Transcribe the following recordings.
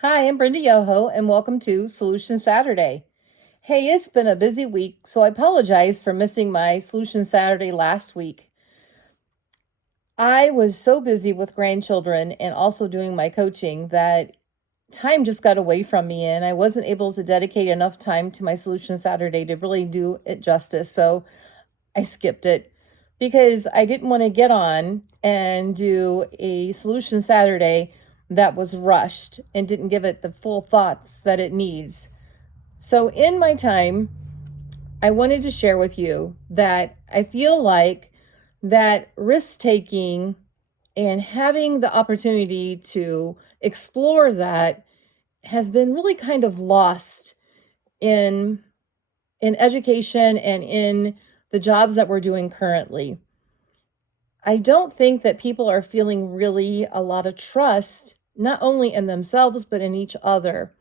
Hi, I'm Brenda Yoho, and welcome to Solution Saturday. Hey, it's been a busy week, so I apologize for missing my Solution Saturday last week. I was so busy with grandchildren and also doing my coaching that time just got away from me, and I wasn't able to dedicate enough time to my Solution Saturday to really do it justice. So I skipped it because I didn't want to get on and do a Solution Saturday that was rushed and didn't give it the full thoughts that it needs. So, in my time, I wanted to share with you that I feel like that risk taking and having the opportunity to explore that has been really kind of lost in education and in the jobs that we're doing currently. I don't think that people are feeling really a lot of trust, not only in themselves, but in each other.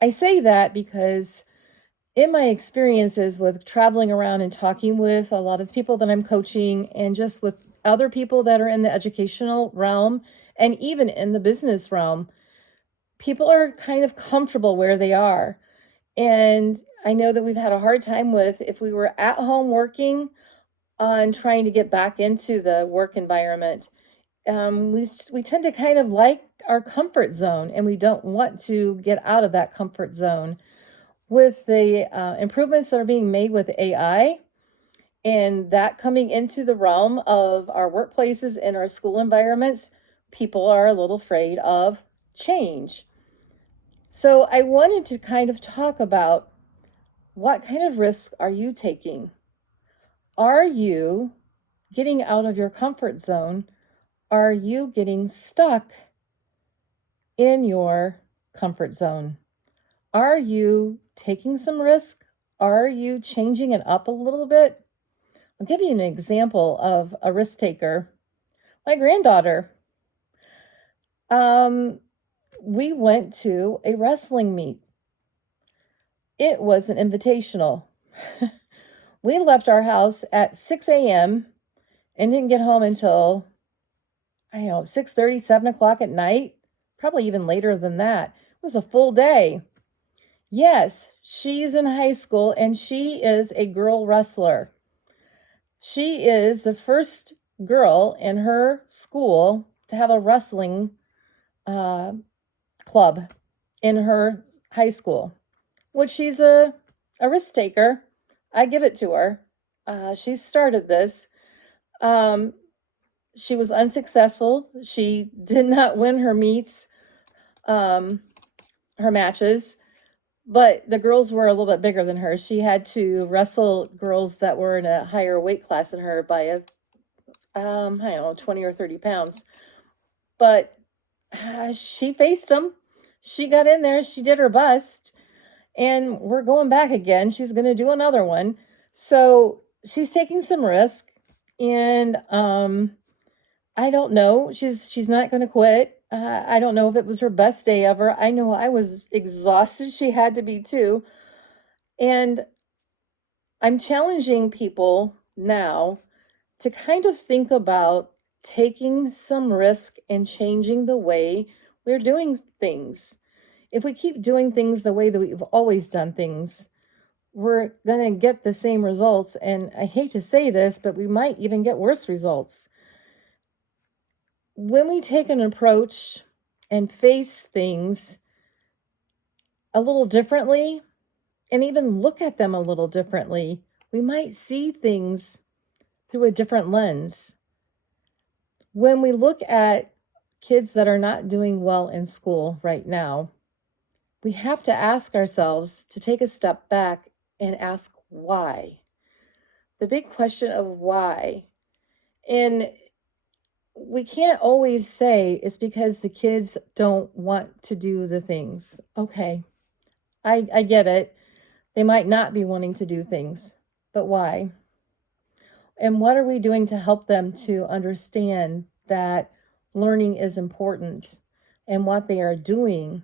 I say that because in my experiences with traveling around and talking with a lot of the people that I'm coaching and just with other people that are in the educational realm and even in the business realm, people are kind of comfortable where they are. And I know that we've had a hard time with if we were at home working on trying to get back into the work environment. We tend to kind of like our comfort zone and we don't want to get out of that comfort zone. With the improvements that are being made with AI and that coming into the realm of our workplaces and our school environments, people are a little afraid of change. So I wanted to kind of talk about what kind of risks are you taking? Are you getting out of your comfort zone? Are you getting stuck in your comfort zone? Are you taking some risk? Are you changing it up a little bit? I'll give you an example of a risk taker. My granddaughter. We went to a wrestling meet. It was an invitational. We left our house at 6 a.m. and didn't get home until, I don't know, 6:30, 7 o'clock at night, probably even later than that. It was a full day. Yes, she's in high school and she is a girl wrestler. She is the first girl in her school to have a wrestling club in her high school, which she's a risk taker. I give it to her. She started this. She was unsuccessful. She did not win her meets, her matches, but the girls were a little bit bigger than her. She had to wrestle girls that were in a higher weight class than her by I don't know, 20 or 30 pounds. But she faced them. She got in there. She did her best. And we're going back again. She's going to do another one. So she's taking some risk. And I don't know. She's not going to quit. I don't know if it was her best day ever. I know I was exhausted. She had to be too. And I'm challenging people now to kind of think about taking some risk and changing the way we're doing things. If we keep doing things the way that we've always done things, we're going to get the same results. And I hate to say this, but we might even get worse results. When we take an approach and face things a little differently and even look at them a little differently, we might see things through a different lens. When we look at kids that are not doing well in school right now, we have to ask ourselves to take a step back and ask why. The big question of why. And we can't always say it's because the kids don't want to do the things. Okay, I get it. They might not be wanting to do things, but why? And what are we doing to help them to understand that learning is important and what they are doing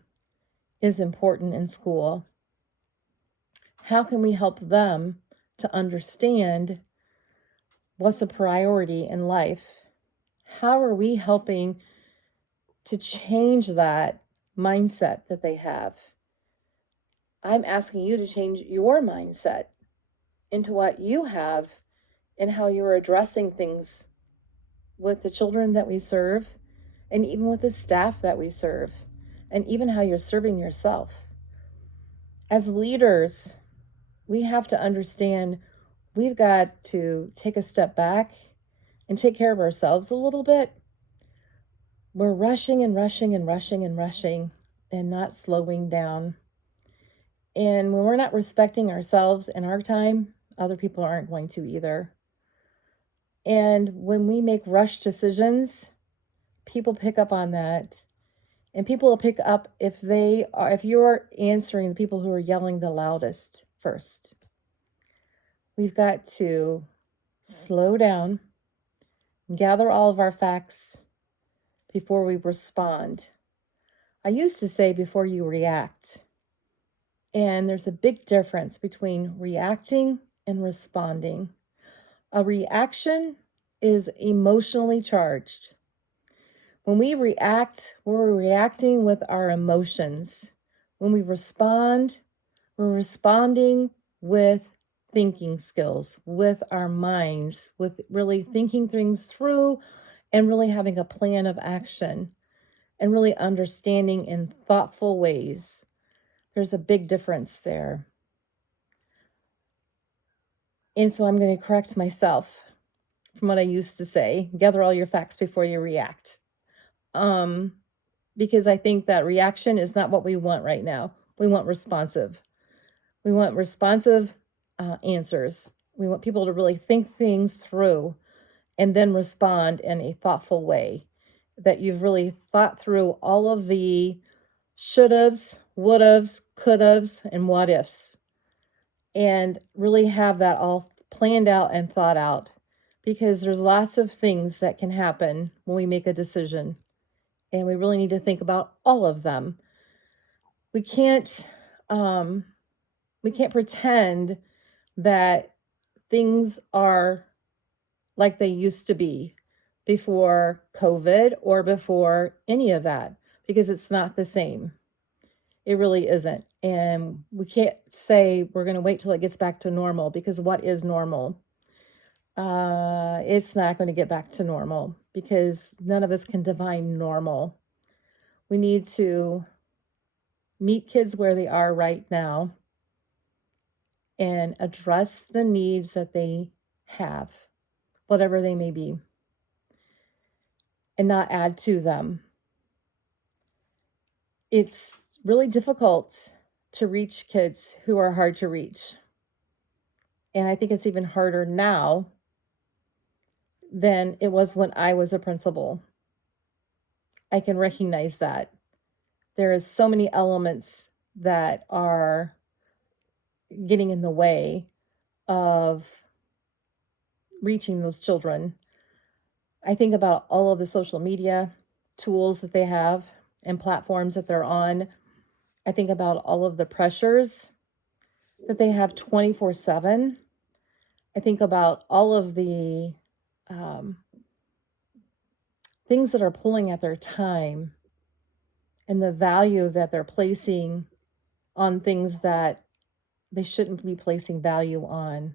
is important in school? How can we help them to understand what's a priority in life? How are we helping to change that mindset that they have. I'm asking you to change your mindset into what you have and how you're addressing things with the children that we serve, and even with the staff that we serve, and even how you're serving yourself. As leaders, we have to understand we've got to take a step back and take care of ourselves a little bit. We're rushing and rushing and rushing and rushing and not slowing down. And when we're not respecting ourselves and our time, other people aren't going to either. And when we make rush decisions, people pick up on that. And people will pick up if you're answering the people who are yelling the loudest first. We've got to slow down, gather all of our facts before we respond. I used to say before you react. And there's a big difference between reacting and responding. A reaction is emotionally charged. When we react, we're reacting with our emotions. When we respond, we're responding with thinking skills, with our minds, with really thinking things through and really having a plan of action and really understanding in thoughtful ways. There's a big difference there. And so I'm going to correct myself from what I used to say. Gather all your facts before you react. Because I think that reaction is not what we want right now. We want responsive. We want responsive answers. We want people to really think things through and then respond in a thoughtful way. That you've really thought through all of the should-haves, would-haves, could-haves, and what-ifs. And really have that all planned out and thought out. Because there's lots of things that can happen when we make a decision. And we really need to think about all of them. We can't pretend that things are like they used to be before COVID or before any of that, because it's not the same. It really isn't. And we can't say we're going to wait till it gets back to normal, because what is normal? It's not going to get back to normal, because none of us can define normal. We need to meet kids where they are right now and address the needs that they have, whatever they may be, and not add to them. It's really difficult to reach kids who are hard to reach. And I think it's even harder now than it was when I was a principal. I can recognize that. There is so many elements that are getting in the way of reaching those children. I think about all of the social media tools that they have and platforms that they're on. I think about all of the pressures that they have 24/7. I think about all of the things that are pulling at their time and the value that they're placing on things that they shouldn't be placing value on.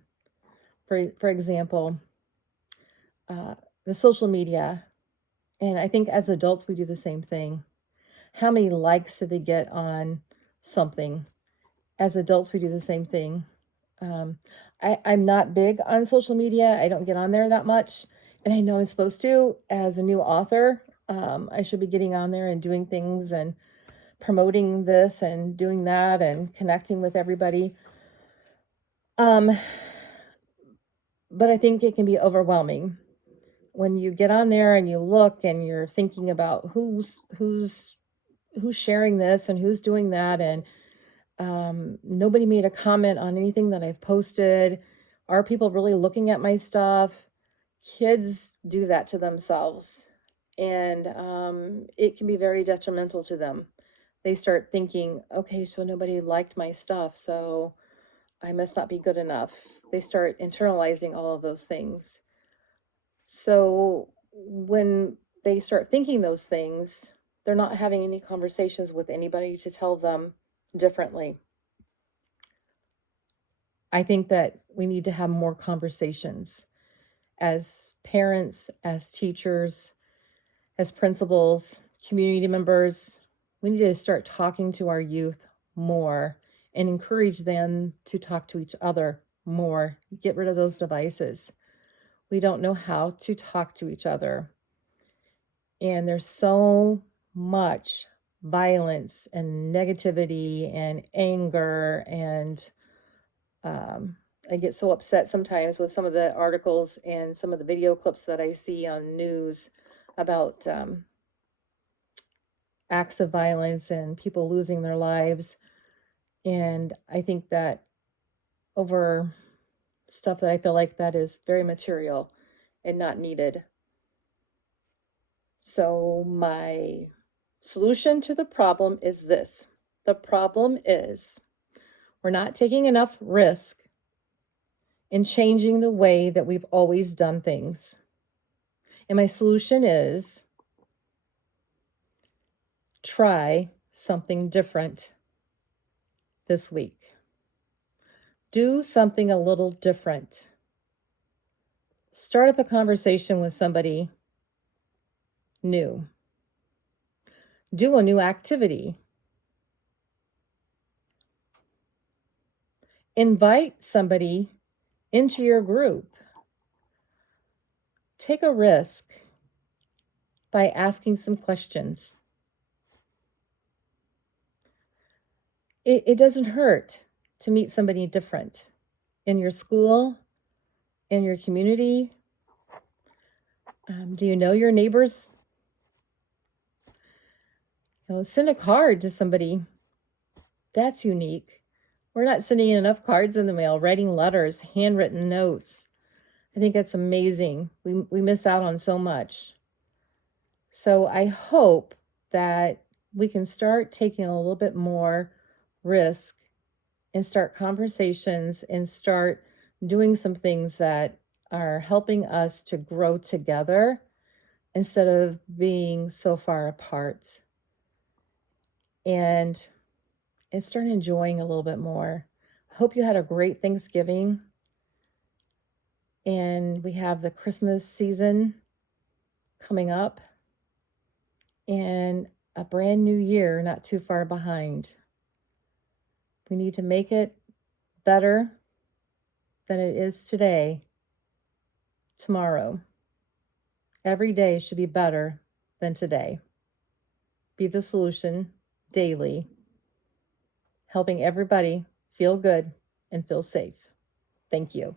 For example, the social media. And I think as adults, we do the same thing. How many likes did they get on something? As adults, we do the same thing. I'm not big on social media. I don't get on there that much. And I know I'm supposed to. As a new author, I should be getting on there and doing things and promoting this and doing that and connecting with everybody. But I think it can be overwhelming when you get on there and you look and you're thinking about who's sharing this and who's doing that, and nobody made a comment on anything that I've posted. Are people really looking at my stuff? Kids do that to themselves, and it can be very detrimental to them. They start thinking, okay, so nobody liked my stuff, so I must not be good enough. They start internalizing all of those things. So when they start thinking those things, they're not having any conversations with anybody to tell them differently. I think that we need to have more conversations as parents, as teachers, as principals, community members. We need to start talking to our youth more and encourage them to talk to each other more. Get rid of those devices. We don't know how to talk to each other. And there's so much violence and negativity and anger. And I get so upset sometimes with some of the articles and some of the video clips that I see on news about acts of violence and people losing their lives. And I think that over stuff that I feel like that is very material and not needed. So my solution to the problem is this. The problem is we're not taking enough risk in changing the way that we've always done things. And my solution is try something different this week. Do something a little different. Start up a conversation with somebody new. Do a new activity. Invite somebody into your group. Take a risk by asking some questions. It doesn't hurt to meet somebody different in your school, in your community. Do you know your neighbors? Send a card to somebody. That's unique. We're not sending enough cards in the mail, writing letters, handwritten notes. I think that's amazing. We miss out on so much. So I hope that we can start taking a little bit more risk and start conversations and start doing some things that are helping us to grow together instead of being so far apart. And start enjoying a little bit more. I hope you had a great Thanksgiving. And we have the Christmas season coming up and a brand new year not too far behind. We need to make it better than it is today, tomorrow. Every day should be better than today. Be the solution daily, helping everybody feel good and feel safe. Thank you.